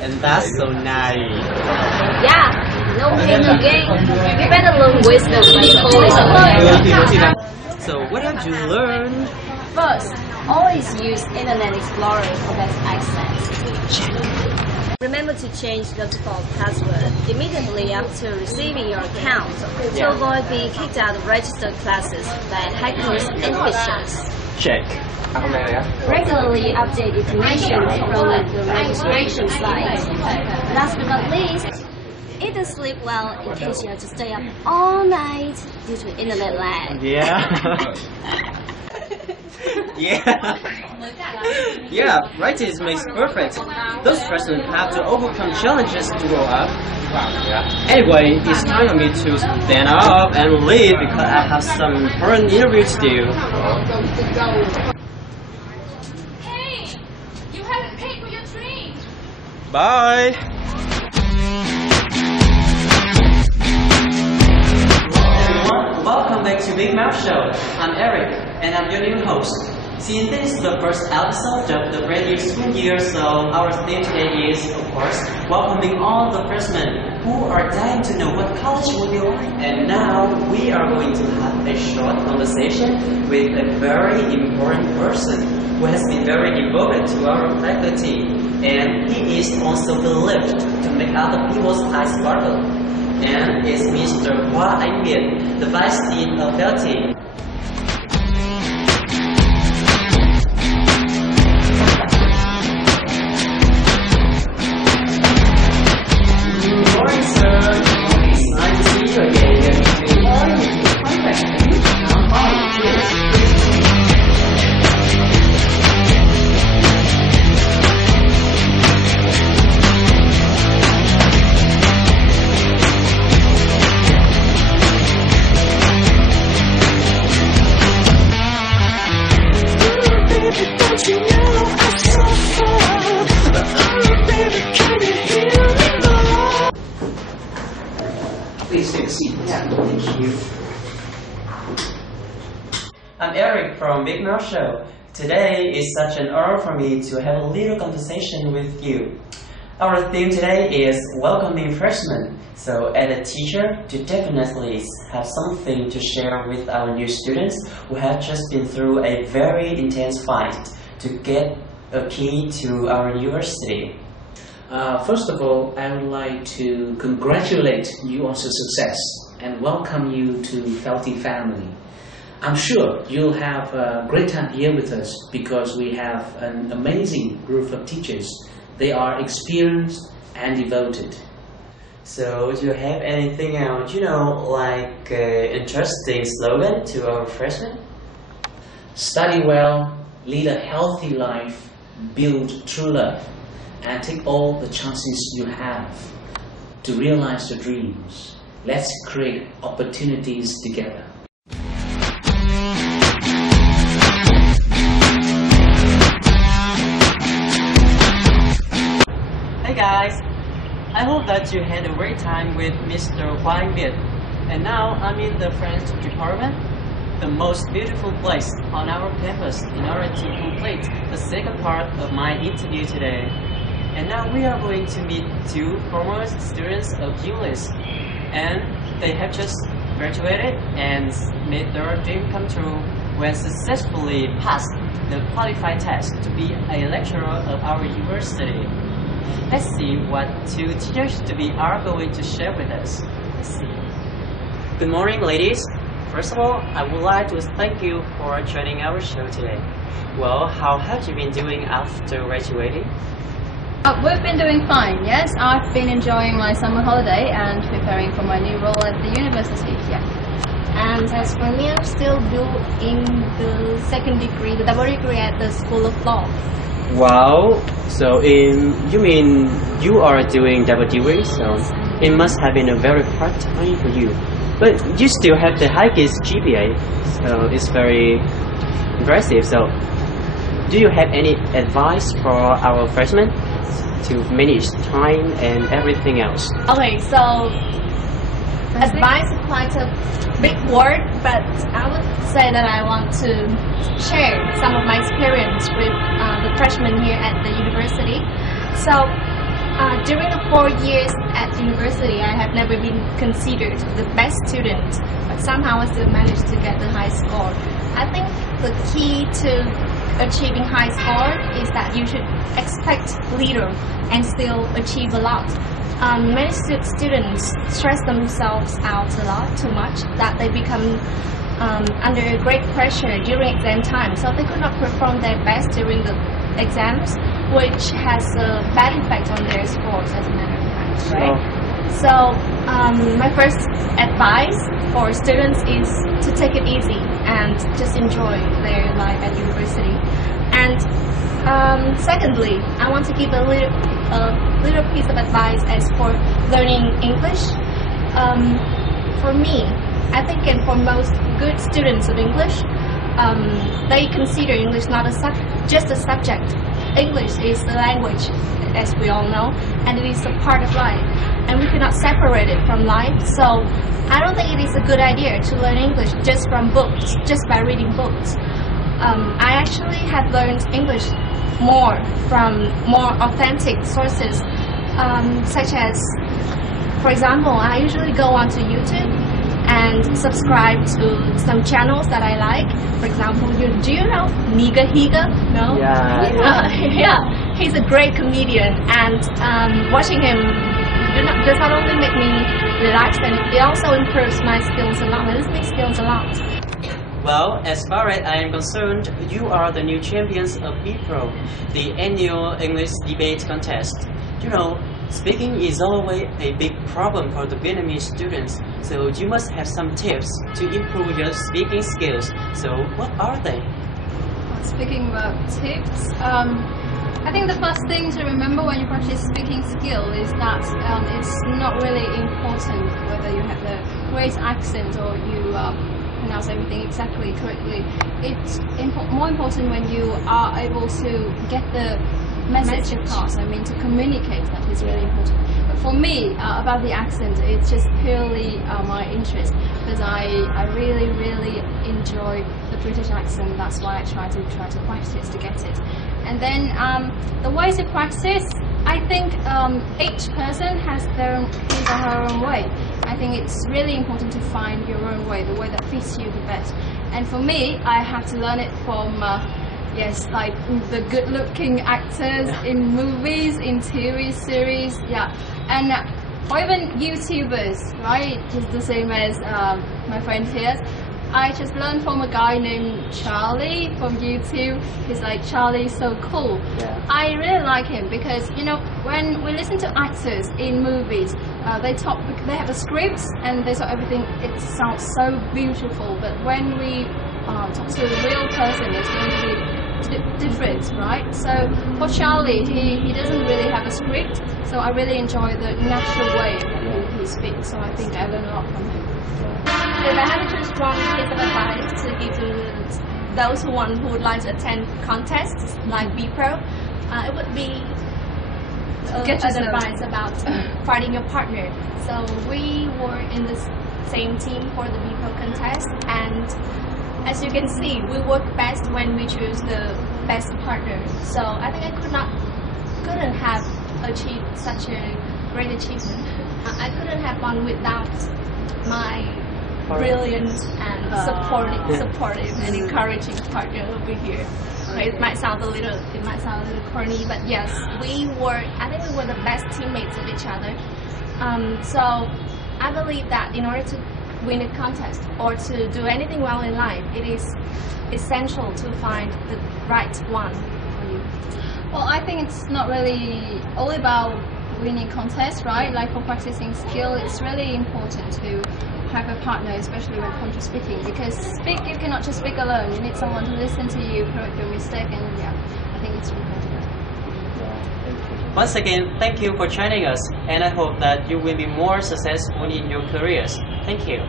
And that's so nice. Yeah, no pain, no gain. You better learn wisdom before. So what have you learned? First, always use Internet Explorer for best access. Remember to change the default password immediately after receiving your account to avoid being kicked out of registered classes by hackers and phishers. Check. Regularly update information from the registration site. Last but not least, eat and sleep well in case you have to stay up all night due to internet lag. Yeah. Yeah, practice makes perfect. Those freshmen have to overcome challenges to grow up. Anyway, it's time for me to stand up and leave because I have some important interview to do. Hey, you haven't paid for your drink. Bye. Everyone, welcome back to Big Mouth Show. I'm Eric, and I'm your new host. Since this is the first episode of the brand new school year, so our theme today is, of course, welcoming all the freshmen who are dying to know what college will be like. And now we are going to have a short conversation with a very important person who has been very devoted to our faculty, and he is also believed to make other people's eyes sparkle. And it's Mr. K45 ĐHNN, the Vice Dean of Faculty. Please take a seat. Yeah, thank you. I'm Eric from Big Mouth Show. Today is such an honor for me to have a little conversation with you. Our theme today is welcoming freshmen. So as a teacher, to definitely have something to share with our new students who have just been through a very intense fight to get a key to our university. First of all, I would like to congratulate you on your success and welcome you to Faculty family. I'm sure you'll have a great time here with us because we have an amazing group of teachers. They are experienced and devoted. So do you have anything else, like interesting slogan to our freshmen? Study well, lead a healthy life, build true love, and take all the chances you have to realize your dreams. Let's create opportunities together. Hey guys, I hope that you had a great time with Mr. K45 ڌՀNN. And now I'm in the French department, the most beautiful place on our campus in order to complete the second part of my interview today. And now we are going to meet two former students of English, and they have just graduated and made their dream come true when successfully passed the qualified test to be a lecturer of our university. Let's see what two teachers to be are going to share with us. Let's see. Good morning, ladies. First of all, I would like to thank you for joining our show today. Well, how have you been doing after graduating? We've been doing fine, yes. I've been enjoying my summer holiday and preparing for my new role at the university, yeah. And as for me, I'm still doing the second degree, the double degree at the School of Law. Wow, so you mean you are doing double degree, so it must have been a very hard time for you. But you still have the highest GPA, so it's very impressive. So do you have any advice for our freshmen to manage time and everything else? Okay, so advice is quite a big word, but I would say that I want to share some of my experience with the freshmen here at the university. So during the 4 years at university, I have never been considered the best student, but somehow I still managed to get the high score. I think the key to achieving high score is that you should expect little and still achieve a lot. Many students stress themselves out a lot, too much, that they become under great pressure during exam time, so they could not perform their best during the exams, which has a bad effect on their scores as a matter of fact, right? So my first advice for students is to take it easy and just enjoy their life at university. And secondly, I want to give a little piece of advice as for learning English. For me, I think, and for most good students of English, they consider English not just a subject. English is the language, as we all know, and it is a part of life, and we cannot separate it from life. So I don't think it is a good idea to learn English just from books, just by reading books. I actually have learned English more from more authentic sources, such as, for example, I usually go onto YouTube and subscribe to some channels that I like. For example, do you know Niga Higa? No? Yeah. He's a great comedian, and watching him does not only make me relax, and it also improves my skills a lot, my listening skills a lot. Well, as far as I am concerned, you are the new champions of BPro, the annual English debate contest. You know, speaking is always a big problem for the Vietnamese students, so you must have some tips to improve your speaking skills. So, what are they? Speaking about tips, I think the first thing to remember when you practice speaking skill is that it's not really important whether you have a great accent or you pronounce everything exactly correctly. It's more important when you are able to get the message across. I mean, to communicate, that is really important. But for me, about the accent, it's just purely my interest, because I really enjoy the British accent. That's why I try to practice to get it. And then the ways to practice, I think each person has his or her own way. I think it's really important to find your own way, the way that fits you the best. And for me, I had to learn it from yes, like the good-looking actors in movies, in TV series, yeah, and or even YouTubers, right? Just the same as my friend here. I just learned from a guy named Charlie from YouTube. He's like, Charlie's so cool. Yeah. I really like him because, you know, when we listen to actors in movies, they have a script and they talk everything. It sounds so beautiful, but when we talk to a real person, it's going to be different, right? So for Charlie, he doesn't really have a script, so I really enjoy the natural way that he speaks. So I think I learned a lot from him. If I had to choose one piece of advice to give to those who would like to attend contests like BPro, it would be advice about finding your partner. So we were in the same team for the BPro contest, and as you can see, we work best when we choose the best partner. So I think I couldn't have achieved such a great achievement. I couldn't have gone without my brilliant and supportive and encouraging partner over here. It might sound a little corny, but yes, I think we were the best teammates of each other. So I believe that in order to win a contest or to do anything well in life, it is essential to find the right one for you. Well, I think it's not really all about winning contests, right? Like for practicing skill, it's really important to have a partner, especially when it comes to speaking, because you cannot just speak alone. You need someone to listen to you, correct your mistake, and yeah, I think it's important. Once again, thank you for joining us, and I hope that you will be more successful in your careers. Thank you.